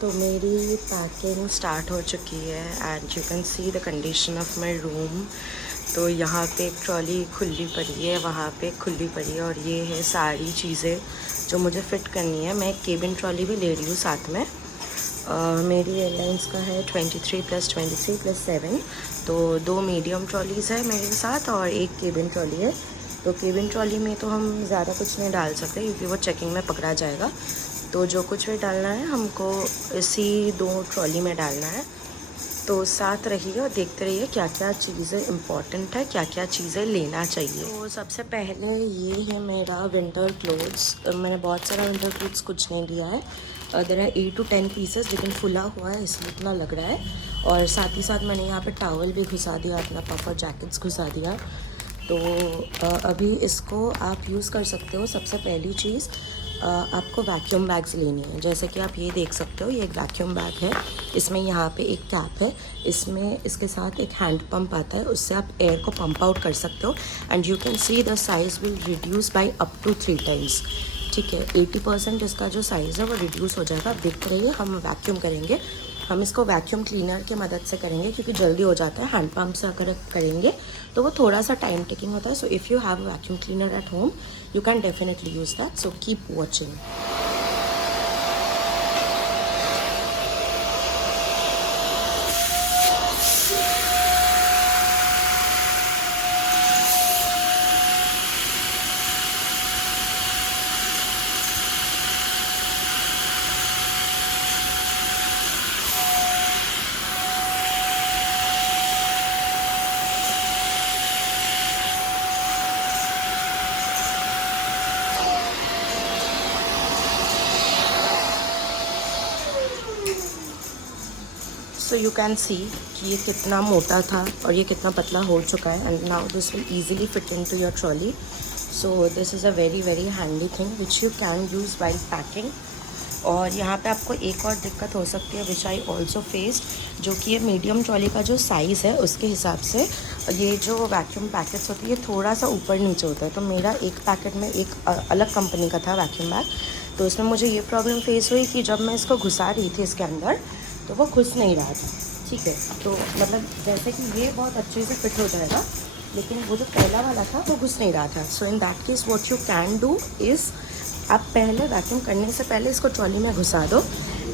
तो मेरी packing start हो चुकी है and you can see the condition of my room. तो यहाँ पे एक ट्रॉली खुली पड़ी है, वहाँ पे खुली पड़ी है, और ये है सारी चीज़ें जो मुझे फ़िट करनी है। मैं एक केबिन ट्रॉली भी ले रही हूँ साथ में। मेरी एयरलाइंस का है 23+7, तो 2 मीडियम ट्रॉलीज़ है मेरे साथ और एक केबिन ट्रॉली है। तो केबिन ट्रॉली में तो हम ज़्यादा कुछ नहीं डाल सकते क्योंकि वो चेकिंग में पकड़ा जाएगा। तो जो कुछ भी डालना है हमको इसी 2 ट्रॉली में डालना है। तो साथ रहिए और देखते रहिए क्या क्या चीज़ें इम्पॉर्टेंट है, क्या क्या चीज़ें लेना चाहिए। तो सबसे पहले ये है मेरा विंटर क्लोथ्स। मैंने बहुत सारा विंटर क्लोथ्स कुछ नहीं लिया है। देयर आर 8 to 10 पीसेस, लेकिन फुला हुआ है इसलिए इतना लग रहा है। और साथ ही साथ मैंने यहाँ पे टॉवल भी घुसा दिया, अपना पफ और जैकेट्स घुसा दिया। तो अभी इसको आप यूज़ कर सकते हो। सबसे पहली चीज़ आपको वैक्यूम बैग्स लेनी है। जैसे कि आप ये देख सकते हो, ये एक वैक्यूम बैग है। इसमें यहाँ पे एक कैप है, इसमें इसके साथ एक हैंड पंप आता है, उससे आप एयर को पंप आउट कर सकते हो। And you can see the size will reduce by up to 3 times. ठीक है, 80% इसका जो साइज़ है वो रिड्यूस हो जाएगा। आप देखते रहिए, हम वैक्यूम करेंगे। हम इसको वैक्यूम क्लीनर की मदद से करेंगे क्योंकि जल्दी हो जाता है। हैंड पंप से अगर करेंगे तो वो थोड़ा सा टाइम टेकिंग होता है। So if you have vacuum cleaner at home you can definitely use that, so keep watching. So you can सी कि ये कितना मोटा था और ये कितना पतला हो चुका है। And now this will easily fit into your trolley. So this is a very very handy thing which you can use while packing. और यहाँ पे आपको एक और दिक्कत हो सकती है विच आई ऑल्सो फेस्ड, जो कि ये मीडियम ट्रॉली का जो साइज़ है उसके हिसाब से ये जो वैक्यूम पैकेट्स होती है ये थोड़ा सा ऊपर नीचे होता है। तो मेरा एक पैकेट में एक अलग कंपनी का था वैक्यूम बैग, तो उसमें मुझे ये प्रॉब्लम फेस हुई कि जब मैं इसको घुसा रही थी इसके अंदर तो वो घुस नहीं रहा था। ठीक है, तो मतलब जैसे कि ये बहुत अच्छे से फिट हो जाएगा, लेकिन वो जो पहला वाला था वो घुस नहीं रहा था। So in that case what you can do is, आप पहले वैक्यूम करने से पहले इसको ट्रॉली में घुसा दो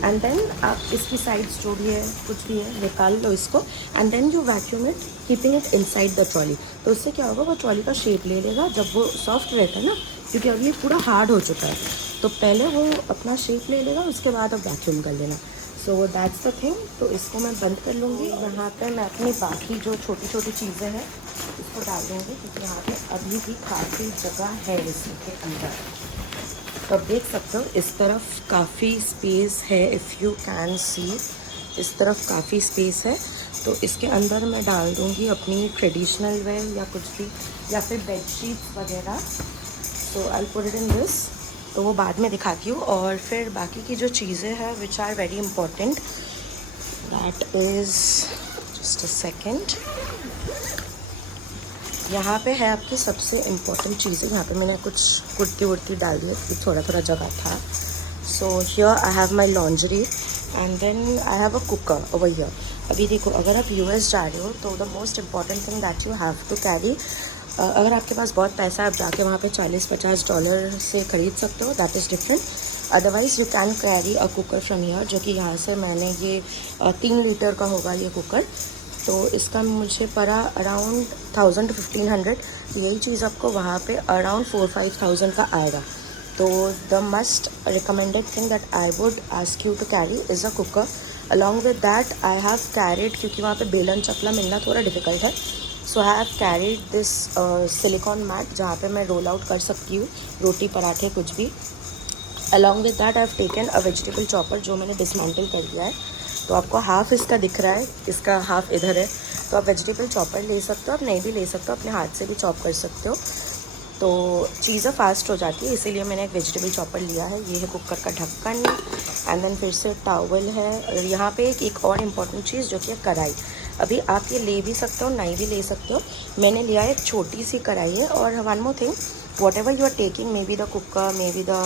एंड देन आप इसकी साइड्स जो भी है कुछ भी है निकाल लो इसको, and then you vacuum it keeping it inside the trolley. तो उससे क्या होगा, वो ट्रॉली का शेप ले लेगा जब वो सॉफ्ट रहता है ना, क्योंकि अब ये पूरा हार्ड हो चुका है। तो पहले वो अपना शेप ले लेगा, उसके बाद अब वैक्यूम कर लेना। So that's the thing. तो इसको मैं बंद कर लूँगी। यहाँ पे मैं अपनी बाकी जो छोटी छोटी चीज़ें हैं इसको डाल दूँगी क्योंकि यहाँ पे अभी भी काफ़ी जगह है इसके अंदर। तो आप देख सकते हो इस तरफ काफ़ी स्पेस है, इफ़ यू कैन सी इस तरफ काफ़ी स्पेस है। तो इसके अंदर मैं डाल दूँगी अपनी ट्रेडिशनल वेयर या कुछ भी, या फिर बेडशीट्स वगैरह। So I put it in this. तो वो बाद में दिखाती हूँ। और फिर बाकी की जो चीज़ें हैं which are very important, that is just a second. यहाँ पे है आपकी सबसे इम्पॉर्टेंट चीज़ें। यहाँ पे मैंने कुछ कुर्ती वुर्ती डाल दी है, थोड़ा थोड़ा जगह था। So here I have my laundry and then I have a cooker over here. अभी देखो, अगर आप यूएस जा रहे हो तो the most important thing that you have to carry, अगर आपके पास बहुत पैसा है आप जाके वहाँ पे $40-50 से ख़रीद सकते हो, that is different. Otherwise you can carry a cooker from here, जो कि यहाँ से मैंने ये 3 लीटर का होगा ये कुकर। तो इसका मुझे पड़ा अराउंड 1000 to 1500। तो यही चीज़ आपको वहाँ पे अराउंड 4-5,000 का आएगा। तो the must recommended thing that I would ask you to carry is a cooker. Along with that I have carried, क्योंकि वहाँ पे बेलन चकला मिलना थोड़ा डिफ़िकल्ट है, so I have carried this silicone mat जहाँ पे मैं रोल आउट कर सकती हूँ रोटी पराठे कुछ भी। Along with that I have taken a vegetable chopper जो मैंने डिसमेंटल कर दिया है। तो आपको हाफ़ इसका दिख रहा है, इसका हाफ़ इधर है। तो आप वेजिटेबल चॉपर ले सकते हो, आप नहीं भी ले सकते हो, अपने हाथ से भी चॉप कर सकते हो। तो चीज़ें फास्ट हो जाती है, इसीलिए मैंने एक वेजिटेबल चॉपर लिया है। ये है कुकर का ढक्कन एंड देन फिर से टॉवल है। और यहाँ पे एक और इम्पॉर्टेंट चीज़ जो कि है कढ़ाई। अभी आप ये ले भी सकते हो, नहीं भी ले सकते हो। मैंने लिया है एक छोटी सी कढ़ाई है। और one more thing, whatever you are taking, maybe the cooker, maybe the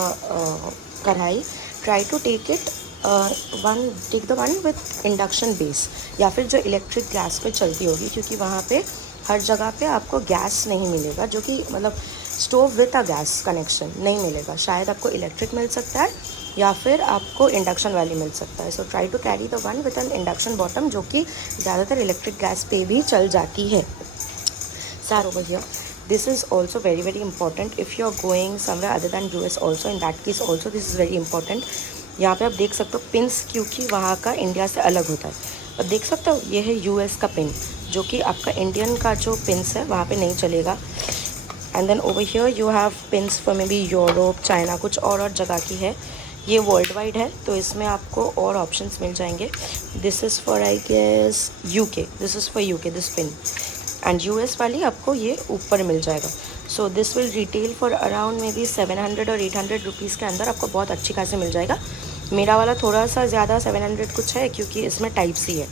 kadhai, try to take it take the one with induction base, या फिर जो इलेक्ट्रिक गैस पे चलती होगी, क्योंकि वहाँ पे हर जगह पे आपको गैस नहीं मिलेगा, जो कि मतलब stove with a gas connection नहीं मिलेगा। शायद आपको इलेक्ट्रिक मिल सकता है या फिर आपको इंडक्शन वाली मिल सकता है। So try to carry the one with an induction bottom, जो कि ज़्यादातर इलेक्ट्रिक गैस पे भी चल जाती है। Sir over here, this is also very very important if you are going somewhere other than US also, in that case also this is very important। यहाँ पे आप देख सकते हो पिन्स, क्योंकि वहाँ का इंडिया से अलग होता है। अब देख सकते हो ये है US का पिन, जो कि आपका इंडियन का जो पिन्स है वहाँ पे नहीं चलेगा। And then over here you have pins for maybe Europe, China, कुछ और जगह की है। ये वर्ल्ड वाइड है, तो इसमें आपको और ऑप्शंस मिल जाएंगे। This is for I guess UK, this is for UK this pin, and US वाली आपको ये ऊपर मिल जाएगा। So this will retail for around maybe 700 और 800 रुपीज़ के अंदर आपको बहुत अच्छी खासी मिल जाएगा। मेरा वाला थोड़ा सा ज़्यादा 700 कुछ है, क्योंकि इसमें टाइप सी है।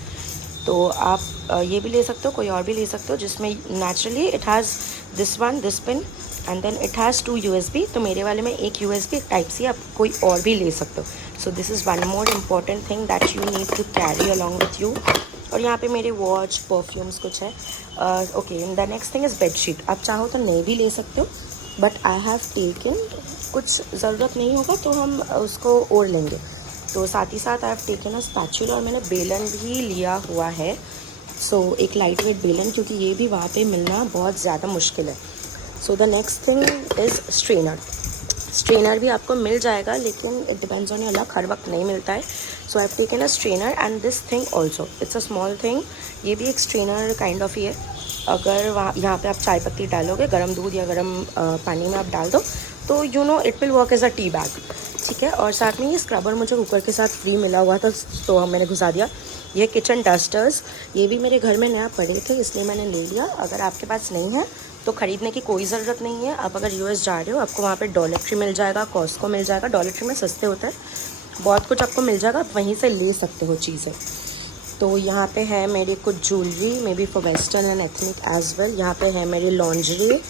तो आप ये भी ले सकते हो, कोई और भी ले सकते हो, जिसमें naturally it has this one, this pin, and then it has 2 USB। तो मेरे वाले में एक USB टाइप सी, आप कोई और भी ले सकते हो। So this is one more important thing that you need to carry along with you. और यहाँ पे मेरे वॉच, परफ्यूम्स कुछ है। Okay, the next thing is bedsheet. आप चाहो तो नए भी ले सकते हो, बट आई हैव टेकन, कुछ ज़रूरत नहीं होगा तो हम उसको ओढ़ लेंगे। तो साथ ही साथ आई हैव टेकन अ स्पैचुला, और मैंने बेलन भी लिया हुआ है। सो एक लाइट वेट बेलन, क्योंकि ये भी वहाँ पे मिलना बहुत ज़्यादा मुश्किल है। So the next thing is strainer. Strainer भी आपको मिल जाएगा, लेकिन it depends on your luck, हर वक्त नहीं मिलता है। So I have taken a strainer and this thing also, it's a small thing. ये भी एक स्ट्रेनर काइंड ऑफ ही है। अगर वहाँ यहाँ पे आप चाय पत्ती डालोगे, गर्म दूध या गर्म पानी में आप डाल दो, तो you know it will work as a tea bag, ठीक है। और साथ में ये स्क्रबर मुझे कुकर के साथ फ्री मिला हुआ था, तो मैंने घुसा दिया। ये किचन डस्टर्स, ये भी मेरे घर में नया पड़े थे, इसलिए मैंने ले लिया। अगर आपके पास नहीं है तो ख़रीदने की कोई ज़रूरत नहीं है। आप अगर US जा रहे हो, आपको वहाँ पे डॉलर ट्री मिल जाएगा, कॉस्को मिल जाएगा। डॉलर ट्री में सस्ते होते हैं, बहुत कुछ आपको मिल जाएगा, आप वहीं से ले सकते हो चीज़ें। तो यहाँ पे है मेरी कुछ jewellery, maybe for western and ethnic as well. यहाँ पे है मेरी लॉन्ड्री,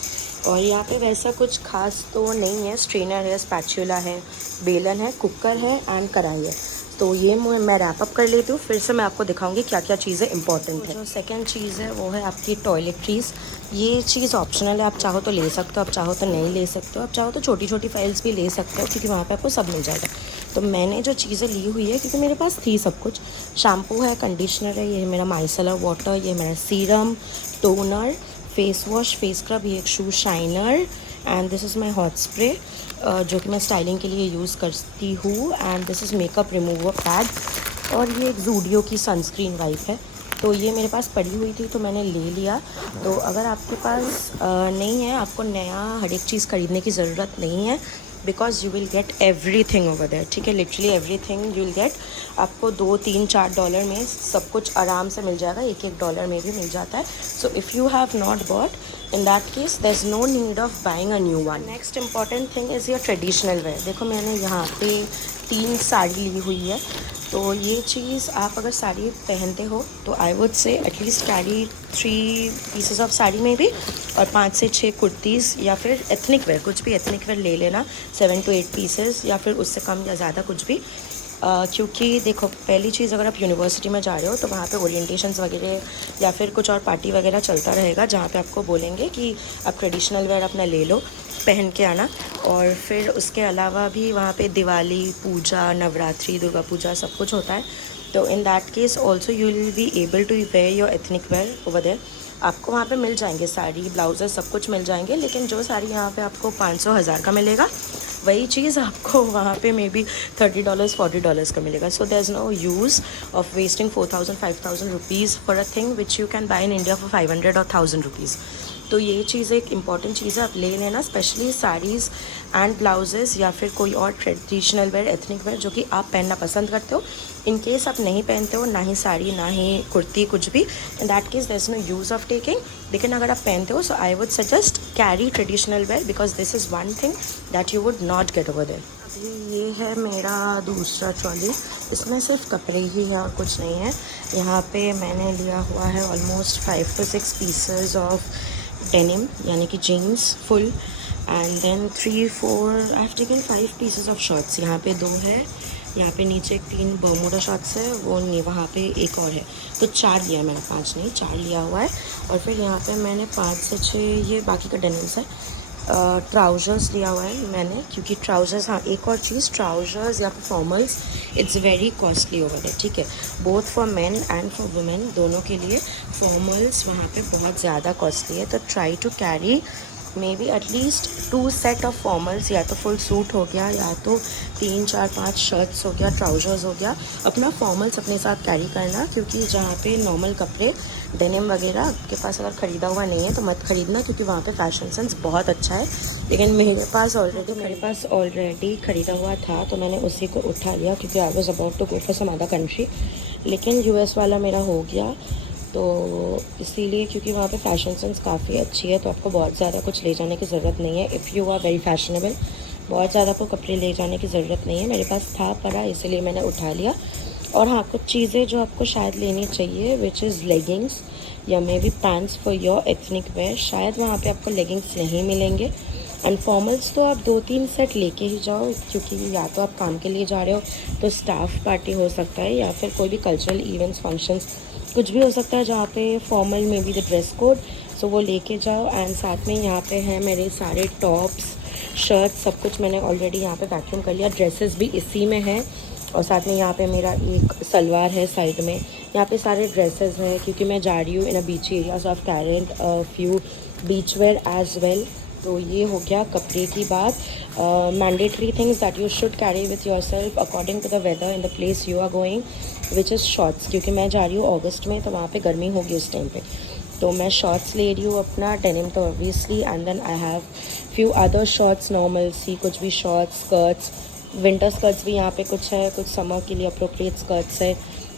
और यहाँ पे वैसा कुछ खास तो नहीं है। स्ट्रेनर है, स्पैचुला है, बेलन है, कुकर है एंड कढ़ाई है। तो ये मैं रैप अप कर लेती हूँ, फिर से मैं आपको दिखाऊंगी क्या क्या चीज़ें इंपॉर्टेंट है। जो सेकंड चीज़ है वो है आपकी टॉयलेटरीज़। ये चीज़ ऑप्शनल है, आप चाहो तो ले सकते हो, आप चाहो तो नहीं ले सकते हो। आप चाहो तो छोटी छोटी फाइल्स भी ले सकते हो, क्योंकि वहाँ पे आपको सब मिल जाएगा। तो मैंने जो चीज़ें ली हुई है, क्योंकि मेरे पास थी सब कुछ, शैम्पू है, कंडीशनर है, ये है मेरा माइसेलर वाटर, ये मेरा serum, toner, face wash, face scrub, ये एक shoe shiner, and this is my hot spray, जो कि मैं स्टाइलिंग के लिए यूज़ करती हूँ, and this is makeup remover pad, और ये एक ज़ूडियो की सनस्क्रीन वाइप है। तो ये मेरे पास पड़ी हुई थी तो मैंने ले लिया। तो अगर आपके पास नहीं है, आपको नया हर एक चीज़ ख़रीदने की ज़रूरत नहीं है, because you will get everything over there, ठीक है। Literally everything you will get. आपको $2-3-4 में सब कुछ आराम से मिल जाएगा, $1-1 में भी मिल जाता है। So if you have not bought, in that case there is no need of buying a new one. Next important thing is your traditional wear. देखो मैंने यहाँ पे 3 साड़ी ली हुई है। तो ये चीज़ आप अगर साड़ी पहनते हो तो आई वुड से at least carry 3 pieces of sari में भी, और 5 से 6 कुर्तीज़, या फिर एथनिक वेयर, कुछ भी एथनिक वेयर ले लेना 7 to 8 पीसेस, या फिर उससे कम या ज़्यादा कुछ भी। क्योंकि देखो, पहली चीज़, अगर आप यूनिवर्सिटी में जा रहे हो तो वहाँ पे ओरिएंटेशंस वगैरह या फिर कुछ और पार्टी वगैरह चलता रहेगा, जहाँ पे आपको बोलेंगे कि आप ट्रेडिशनल वेयर अपना ले लो, पहन के आना। और फिर उसके अलावा भी वहाँ पे दिवाली, पूजा, नवरात्रि, दुर्गा पूजा सब कुछ होता है। तो in that case also you will be able to wear your ethnic wear over there. आपको वहाँ पे मिल जाएंगे साड़ी, ब्लाउजेस सब कुछ मिल जाएंगे, लेकिन जो साड़ी यहाँ पे आपको 500-1000 का मिलेगा, वही चीज़ आपको वहाँ पे मे बी $30-40 का मिलेगा। So there is no use of wasting 4000-5000 rupees for a thing which you can buy in India for 500 और 1000 रुपीज़। तो ये चीज़ एक इंपॉर्टेंट चीज़ है, आप ले लेना, स्पेशली साड़ीज़ एंड ब्लाउजेज़, या फिर कोई और ट्रेडिशनल वेयर, एथनिक वेयर जो कि आप पहनना पसंद करते हो। इन केस आप नहीं पहनते हो, ना ही साड़ी ना ही कुर्ती, कुछ भी, in that case there is no use of taking. लेकिन अगर आप पहनते हो, so I would suggest carry traditional wear, because this is one thing that you would not get over there. अभी ये है मेरा दूसरा ट्रॉली, इसमें सिर्फ कपड़े ही है और कुछ नहीं है। यहाँ पे मैंने लिया हुआ है almost 5 to 6 pieces of denim, यानी कि jeans full, and then 3-4 I have taken 5 pieces of shirts. यहाँ पे 2 है यहाँ पे नीचे 3 बर्मुडा शॉर्ट्स है, वो नहीं, वहाँ पे एक और है। तो 4 लिया मैंने, 5 नहीं 4 लिया हुआ है। और फिर यहाँ पे मैंने 5 से 6 ये बाकी का डेनिम्स है। ट्राउज़र्स लिया हुआ है मैंने, क्योंकि ट्राउज़र्स, हाँ एक और चीज़, ट्राउज़र्स या फिर formals it's very costly over है, ठीक है, both for main and for women, दोनों के लिए फॉर्मल्स वहाँ पे बहुत ज़्यादा कॉस्टली है। तो try to carry maybe at least 2 set of formals, या तो फुल सूट हो गया, या तो 3 4 5 शर्ट्स हो गया, ट्राउज़र्स हो गया। अपना फॉर्मल्स अपने साथ कैरी करना, क्योंकि जहाँ पे नॉर्मल कपड़े डेनिम वगैरह आपके पास अगर ख़रीदा हुआ नहीं है तो मत ख़रीदना, क्योंकि वहाँ पे फैशन सेंस बहुत अच्छा है। लेकिन मेरे पास ऑलरेडी ख़रीदा हुआ था, तो मैंने उसी को उठा लिया, क्योंकि I was about to go for some other country. लेकिन यूएस वाला मेरा हो गया, तो इसीलिए, क्योंकि वहाँ पे फैशन सेंस काफ़ी अच्छी है, तो आपको बहुत ज़्यादा कुछ ले जाने की ज़रूरत नहीं है। If you are very fashionable, बहुत ज़्यादा आपको कपड़े ले जाने की ज़रूरत नहीं है। मेरे पास था पड़ा, इसीलिए मैंने उठा लिया। और हाँ, कुछ चीज़ें जो आपको शायद लेनी चाहिए, विच इज़ लेगिंग्स या may be pants for your ethnic where. शायद वहाँ पे आपको लेगिंग्स नहीं मिलेंगे। एंड फॉर्मल्स तो आप 2-3 सेट लेके ही जाओ, क्योंकि या तो आप काम के लिए जा रहे हो तो स्टाफ पार्टी हो सकता है, या फिर कोई भी कल्चरल इवेंट्स, फंक्शंस, कुछ भी हो सकता है जहाँ पे फॉर्मल में भी द ड्रेस कोड, सो वो लेके जाओ। एंड साथ में यहाँ पे हैं मेरे सारे टॉप्स, शर्ट्स, सब कुछ मैंने ऑलरेडी यहाँ पे वैक्यूम कर लिया। ड्रेसेस भी इसी में हैं, और साथ में यहाँ पे मेरा एक सलवार है साइड में। यहाँ पे सारे ड्रेसेस हैं, क्योंकि मैं जा रही हूँ in a beach area, so I carried a few beach wear as well. तो ये हो गया कपड़े की बात। Mandatory things that you should carry with yourself according to the weather in the place you are going, which is shorts, क्योंकि मैं जा रही हूँ अगस्त में, तो वहाँ पे गर्मी होगी उस टाइम पे। तो मैं शॉर्ट्स ले रही हूँ अपना, डेनिम तो obviously, and then I have few other shorts, normal सी कुछ भी शॉर्ट्स, स्कर्ट्स, विंटर स्कर्ट्स भी यहाँ पे कुछ है, कुछ समर के लिए अप्रोप्रिएट स्कर्ट्स है।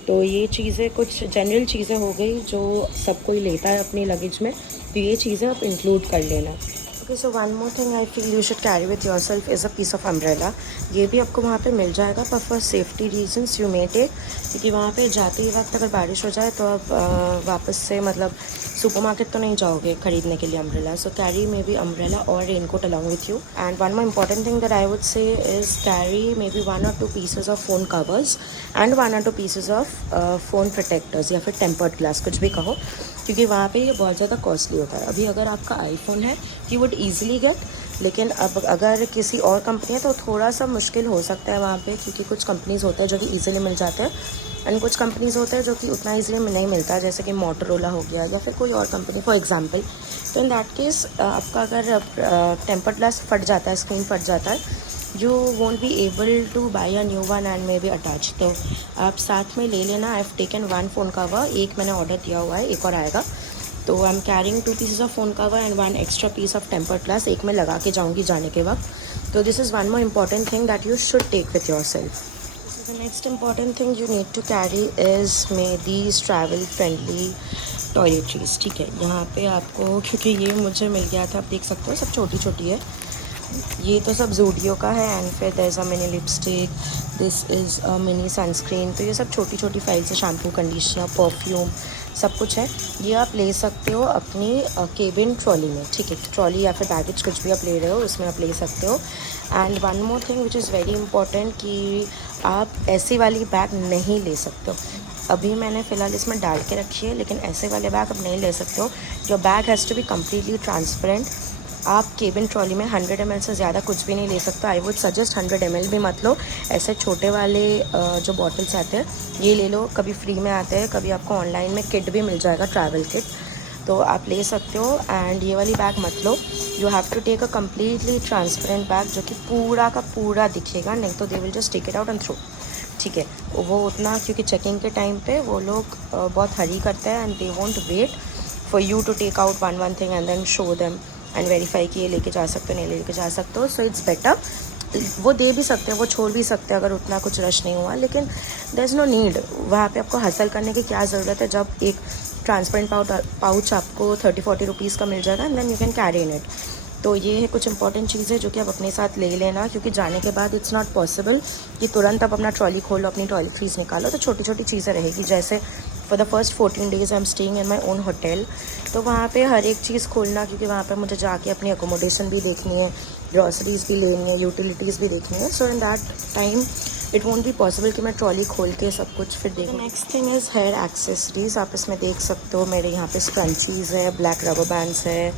तो ये चीज़ें कुछ जनरल चीज़ें हो गई जो सब कोई लेता है अपनी लगेज में, तो ये चीज़ें आप इंक्लूड कर लेना। Okay, so one more thing I feel you should carry with yourself is a piece of umbrella. ये भी आपको वहाँ पे मिल जाएगा, पर for safety reasons you may take, क्योंकि वहाँ पे जाते ही वक्त अगर बारिश हो जाए तो आप वापस से मतलब सुपरमार्केट तो नहीं जाओगे खरीदने के लिए umbrella. So carry maybe umbrella और raincoat along with you. And one more important thing that I would say is carry maybe 1 or 2 pieces of phone covers and 1 or 2 pieces of phone protectors, या फिर tempered glass, कुछ भी कहो, क्योंकि वहाँ पे ये बहुत ज़्यादा कॉस्टली होता है। अभी अगर आपका आईफोन है यू वुड ईजिली गेट, लेकिन अब अगर किसी और कंपनी है तो थोड़ा सा मुश्किल हो सकता है वहाँ पे, क्योंकि कुछ कंपनीज़ होते हैं जो कि ईजिली मिल जाते हैं, एंड कुछ कंपनीज़ होते हैं जो कि उतना ईजिली नहीं मिलता, जैसे कि मोटोरोला हो गया या फिर कोई और कंपनी फॉर एग्जांपल। तो इन दैट केस आपका अगर टेम्पर्ड ग्लास फट जाता है, स्क्रीन फट जाता है, you won't be able two by a new one and may be attach. तो आप साथ में ले लेना। आई हैव टेकन 1 फ़ोन कवर, एक मैंने ऑर्डर दिया हुआ है, एक और आएगा। तो I am carrying 2 pieces of phone cover and 1 extra piece of tempered glass, एक मैं लगा के जाऊँगी जाने के वक्त। तो this is one more important thing that you should take with yourself. The next important thing you need to carry is may these travel friendly toiletries, ठीक है। यहाँ पे आपको, क्योंकि ये मुझे मिल गया था, आप देख सकते हो सब छोटी छोटी है, ये तो सब ज़ूडियो का है। एंड फिर there is a mini lipstick, this is a mini sunscreen. तो ये सब छोटी छोटी फाइल्स है, शैम्पू, कंडीशनर, परफ्यूम, सब कुछ है। ये आप ले सकते हो अपनी केबिन ट्रॉली में, ठीक है। ट्रॉली या फिर बैगेज कुछ भी आप ले रहे हो उसमें आप ले सकते हो। And one more thing which is very important, कि आप ऐसी वाली बैग नहीं ले सकते हो। अभी मैंने फ़िलहाल इसमें डाल के रखी है, लेकिन ऐसे वाले बैग आप नहीं ले सकते हो। Your bag has to be completely transparent. आप केबिन ट्रॉली में 100 ml से ज़्यादा कुछ भी नहीं ले सकते। आई वुड सजेस्ट 100 ml भी मत लो, ऐसे छोटे वाले जो बॉटल्स आते हैं ये ले लो, कभी फ्री में आते हैं, कभी आपको ऑनलाइन में किट भी मिल जाएगा, ट्रैवल किट, तो आप ले सकते हो। एंड ये वाली बैग मत लो। You have to take a completely transparent bag, जो कि पूरा का पूरा दिखेगा, नहीं तो they will just take it out and throw, ठीक है। वो उतना, क्योंकि चेकिंग के टाइम पे वो लोग बहुत हरी करते हैं and they won't wait for you to take out one thing and then show them and verify कि ये लेके जा सकते हो, नहीं लेके जा सकते हो। सो इट्स बेटर, वो दे भी सकते हैं, वो छोड़ भी सकते हैं अगर उतना कुछ रश नहीं हुआ, लेकिन देयर इज़ नो नीड वहाँ पे आपको हसल करने की क्या ज़रूरत है, जब एक ट्रांसपेरेंट पाउच आपको 30-40 रुपीज़ का मिल जाएगा and then you can carry in it. तो ये है कुछ इंपॉर्टेंट चीज़ें जो कि आप अपने साथ ले लेना, क्योंकि जाने के बाद इट्स नॉट पॉसिबल कि तुरंत आप अपना ट्रॉली खोलो, अपनी टॉयलेटरीज निकालो। तो छोटी छोटी चीज़ें रहेगी, जैसे for the first 14 days I am staying in my own hotel, तो वहाँ पे हर एक चीज़ खोलना, क्योंकि वहाँ पे मुझे जाके अपनी अकोमोडेशन भी देखनी है, ग्रॉसरीज भी लेनी है, यूटिलिटीज़ भी देखनी है. So in that time it won't be possible कि मैं ट्रॉली खोल के सब कुछ फिर देखूँ. Next thing is hair accessories. आप इसमें देख सकते हो मेरे यहाँ पे स्क्रंचीज़ है, ब्लैक रबर बैंड्स है,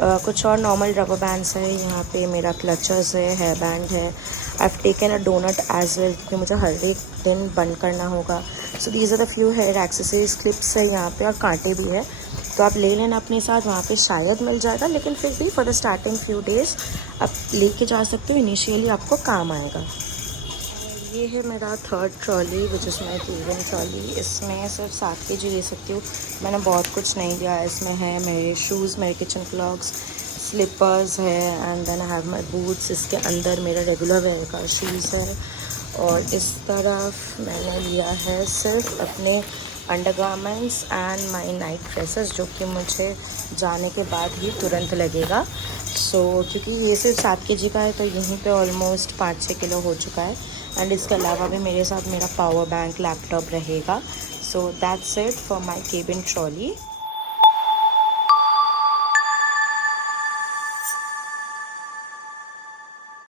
कुछ और नॉर्मल रबर बैंड्स है. यहाँ पे मेरा क्लचर्स है, हेयर बैंड है. I have taken a donut as well क्योंकि मुझे हर एक दिन बंद करना होगा. So these are the few hair accessories. Clips है यहाँ पे और कांटे भी है, तो आप ले लेना अपने साथ. वहाँ पे शायद मिल जाएगा, लेकिन फिर भी for the starting few days आप लेके जा सकते हो. इनिशियली आपको काम आएगा. ये है मेरा third trolley which is my cabin trolley. इसमें सिर्फ 7 kg ले सकती हूँ. मैंने बहुत कुछ नहीं लिया. इसमें है मेरे शूज़, मेरे किचन क्लॉक्स, स्लीपर्स है, and then I have my boots. इसके अंदर मेरा रेगुलर वेयर का शूज़ है. और इस तरफ मैंने लिया है सिर्फ अपने undergarments and my night dresses, जो कि मुझे जाने के बाद ही तुरंत लगेगा. सो क्योंकि ये सिर्फ 7 kg का है, तो यहीं पे ऑलमोस्ट 5-6 किलो हो चुका है. एंड इसके अलावा भी मेरे साथ मेरा पावर बैंक, लैपटॉप रहेगा. So that's it for my cabin trolley.